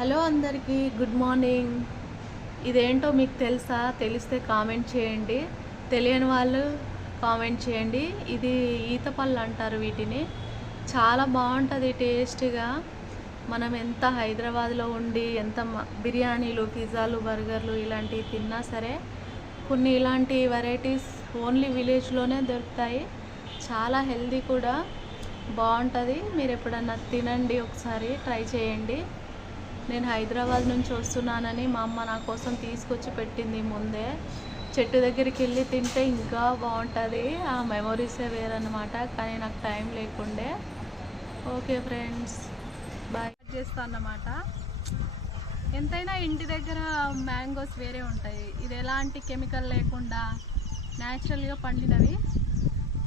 Hello అందరికీ good morning. ఇదేంటో మీకు తెలుసా? తెలిస్తే కామెంట్ చేయండి. తెలియని వాళ్ళు కామెంట్ చేయండి. ఇది ఈత పళ్ళు అంటారు వీటిని. చాలా బాగుంటుంది టేస్ట్గా. మనం ఎంత హైదరాబాద్లో ఉండి ఎంత బిర్యానీలు, పిజ్జాలు, బర్గర్లు ఇలాంటివి తిన్నా సరే కొన్ని ఇలాంటి వెరైటీస్ ఓన్లీ విలేజ్లోనే దొరుకుతాయి. చాలా హెల్దీ కూడా, బాగుంటుంది. మీరు ఎప్పుడన్నా తినండి, ఒకసారి ట్రై చేయండి. నేను హైదరాబాద్ నుంచి వస్తున్నానని మా అమ్మ నా కోసం తీసుకొచ్చి పెట్టింది ముందే. చెట్టు దగ్గరికి వెళ్ళి తింటే ఇంకా బాగుంటుంది. ఆ మెమొరీసే వేరన్నమాట. కానీ నాకు టైం లేకుండే. ఓకే ఫ్రెండ్స్, బాయ్ చేస్తాను అన్నమాట. ఎంతైనా ఇంటి దగ్గర మ్యాంగోస్ వేరే ఉంటాయి. ఇది ఎలాంటి కెమికల్ లేకుండా న్యాచురల్గా పండినవి.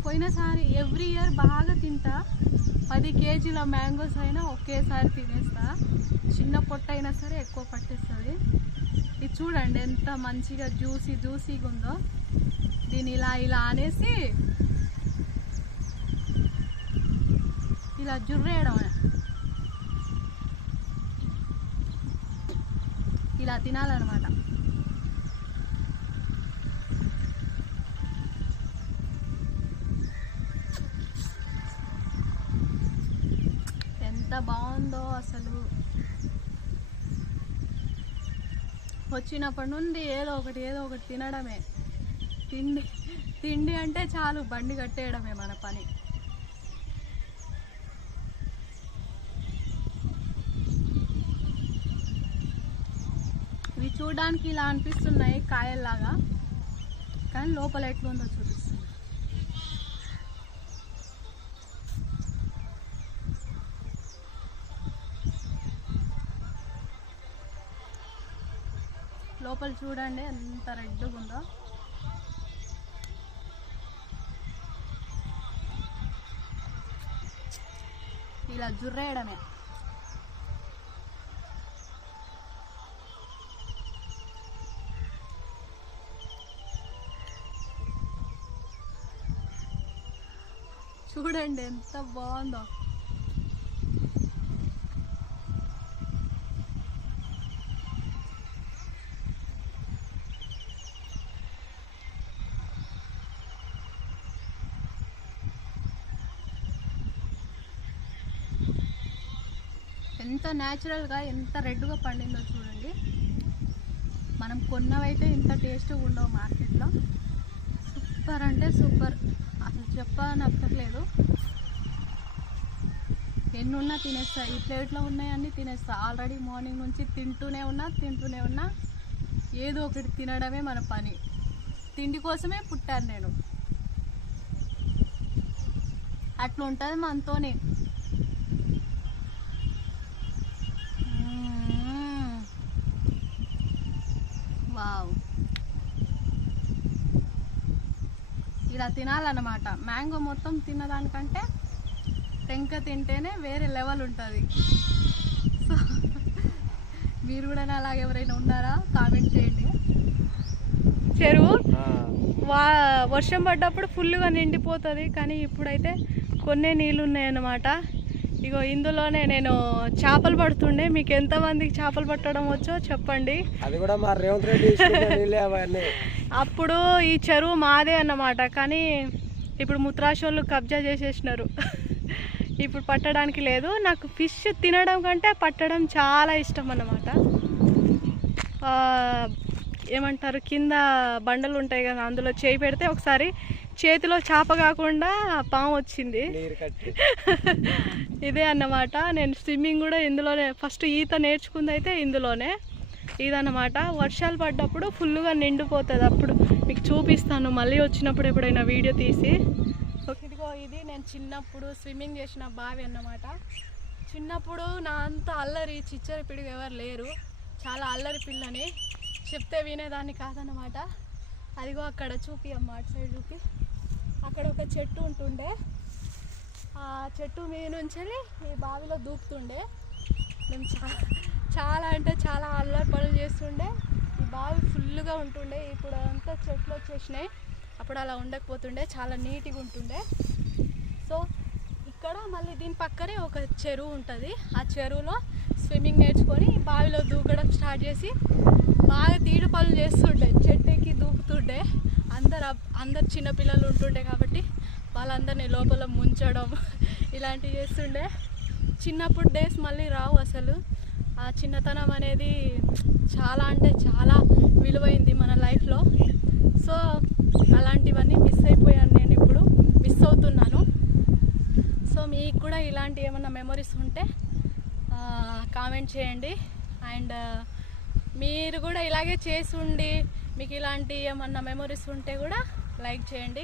పోయినసారి ఎవ్రీ ఇయర్ బాగా తింటా. 10 కేజీల మ్యాంగోస్ అయినా ఒకేసారి తినేస్తా. చిన్న పొట్ట అయినా సరే ఎక్కువ పట్టేస్తుంది. ఇది చూడండి ఎంత మంచిగా జ్యూసీగా ఉందో. దీన్ని ఇలా అనేసి ఇలా జుర్రేయడం, ఇలా తినాలన్నమాట. ఎంత బాగుందో అసలు. వచ్చినప్పటి నుండి ఏదో ఒకటి తినడమే. తిండి అంటే చాలు, బండి కట్టేయడమే మన పని. ఇవి చూడడానికి ఇలా అనిపిస్తున్నాయి కాయల్లాగా, కానీ లోపల ఎట్లుందో చూపిస్తుంది. లోపల చూడండి ఎంత రెడ్గా ఉందో. ఇలా జుర్రేయడమే. చూడండి ఎంత బాగుందో. ఎంత న్యాచురల్గా, ఎంత రెడ్గా పండిందో చూడండి. మనం కొన్నవైతే ఇంత టేస్ట్గా ఉండవు మార్కెట్లో. సూపర్ అంటే సూపర్, అసలు చెప్పనక్కర్లేదు. ఎన్నున్నా తినేస్తా. ఈ ప్లేట్లో ఉన్నాయన్నీ తినేస్తా. ఆల్రెడీ మార్నింగ్ నుంచి తింటూనే ఉన్నా. ఏదో ఒకటి తినడమే మన పని. తిండి కోసమే పుట్టాను నేను. అట్లా ఉంటుంది మనతోనే. వావ్, ఇలా తినాలన్నమాట. మ్యాంగో మొత్తం తిన్నదానికంటే టెంక తింటేనే వేరే లెవెల్ ఉంటుంది. సో మీరు కూడా అలాగే ఎవరైనా ఉన్నారా? కామెంట్ చేయండి. చెరువు వర్షం పడ్డప్పుడు ఫుల్గా నిండిపోతుంది, కానీ ఇప్పుడైతే కొన్ని నీళ్ళు ఉన్నాయన్నమాట. ఇగో ఇందులోనే నేను చేపలు పడుతుండే. మీకు ఎంతమందికి చేపలు పట్టడం వచ్చో చెప్పండి. అది కూడా మా రేవంత్ రెడ్డి. అప్పుడు ఈ చెరువు మాదే అన్నమాట, కానీ ఇప్పుడు ముత్రాశోళ్ళు కబ్జా చేసేసినారు. ఇప్పుడు పట్టడానికి లేదు. నాకు ఫిష్ తినడం కంటే పట్టడం చాలా ఇష్టం అన్నమాట. ఏమంటారు, కింద బండలు ఉంటాయి కదా, అందులో చేయి పెడితే ఒకసారి చేతిలో చేప కాకుండా పాము వచ్చింది. ఇదే అన్నమాట. నేను స్విమ్మింగ్ కూడా ఇందులోనే, ఫస్ట్ ఈత నేర్చుకుంది అయితే ఇందులోనే. ఇదన్నమాట. వర్షాలు పడ్డప్పుడు ఫుల్గా నిండిపోతుంది. అప్పుడు మీకు చూపిస్తాను మళ్ళీ వచ్చినప్పుడు ఎప్పుడైనా వీడియో తీసి. ఇదిగో ఇది నేను చిన్నప్పుడు స్విమ్మింగ్ చేసిన బావి అన్నమాట. చిన్నప్పుడు నా అంత అల్లరి చిచ్చరి పిడుగు ఎవరు లేరు. చాలా అల్లరి పిల్లని, చెప్తే వినేదాన్ని కాదన్నమాట. అదిగో అక్కడ చూపి అమ్మ, అటు సైడ్ చూపి. అక్కడ ఒక చెట్టు ఉంటుండే. ఆ చెట్టు మీద నుంచి ఈ బావిలో దూకుతుండే. మేము చాలా అంటే చాలా అల్లరి పనులు చేస్తుండే. ఈ బావి ఫుల్గా ఉంటుండే. ఇప్పుడు అంతా చెట్లు వచ్చేసినాయి. అప్పుడు అలా ఉండకపోతుండే, చాలా నీట్గా ఉంటుండే. సో ఇక్కడ మళ్ళీ దీని పక్కనే ఒక చెరువు ఉంటుంది. ఆ చెరువులో స్విమ్మింగ్ నేర్చుకొని బావిలో దూకడం స్టార్ట్ చేసి బాగా తీడు పనులు చేస్తుండే, చెట్టు ఎక్కి దూకుతుండే. అందరు చిన్నపిల్లలు ఉంటుండే కాబట్టి వాళ్ళందరినీ లోపల ముంచడం ఇలాంటివి చేస్తుండే. చిన్నప్పుడు డేస్ మళ్ళీ రావు అసలు. ఆ చిన్నతనం అనేది చాలా అంటే చాలా విలువైంది మన లైఫ్లో. సో అలాంటివన్నీ మిస్ అయిపోయాను, నేను ఇప్పుడు మిస్ అవుతున్నాను. సో మీకు కూడా ఇలాంటి ఏమన్నా మెమరీస్ ఉంటే కామెంట్ చేయండి. అండ్ మీరు కూడా ఇలాగే చేసి ఉండి మీకు ఇలాంటి ఏమన్నా మెమరీస్ ఉంటే కూడా లైక్ చేయండి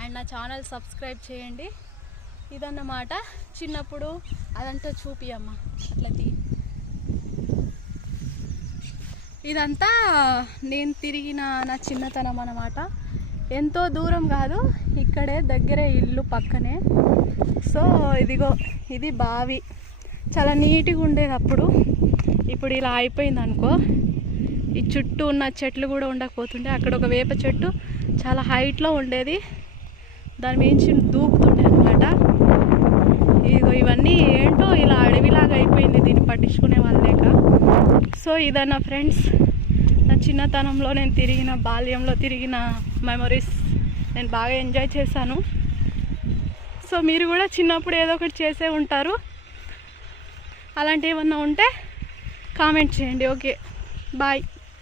అండ్ నా ఛానల్ సబ్స్క్రైబ్ చేయండి. ఇదన్నమాట చిన్నప్పుడు అదంతా చూపియమ్మా అట్లా ఇదంతా నేను తిరిగిన నా చిన్నతనం అన్నమాట. ఎంతో దూరం కాదు, ఇక్కడే దగ్గరే, ఇల్లు పక్కనే. సో ఇదిగో ఇది బావి, చాలా నీట్గా ఉండేది అప్పుడు. ఇప్పుడు ఇలా అయిపోయింది అనుకో. ఈ చుట్టూ ఉన్న చెట్లు కూడా ఉండకపోతుండే. అక్కడ ఒక వేప చెట్టు చాలా హైట్లో ఉండేది, దాని మించి దూకుతుండే అనమాట. ఇదిగో ఇవన్నీ ఏంటో ఇలా అడవిలాగా అయిపోయింది, దీన్ని పట్టించుకునే వాళ్ళు లేక. సో ఇదన్న ఫ్రెండ్స్, నా చిన్నతనంలో నేను తిరిగిన, బాల్యంలో తిరిగిన మెమరీస్. నేను బాగా ఎంజాయ్ చేశాను. సో మీరు కూడా చిన్నప్పుడు ఏదో ఒకటి చేసే ఉంటారు. అలాంటివి ఏమన్నా ఉంటే కామెంట్ చేయండి. Okay, bye.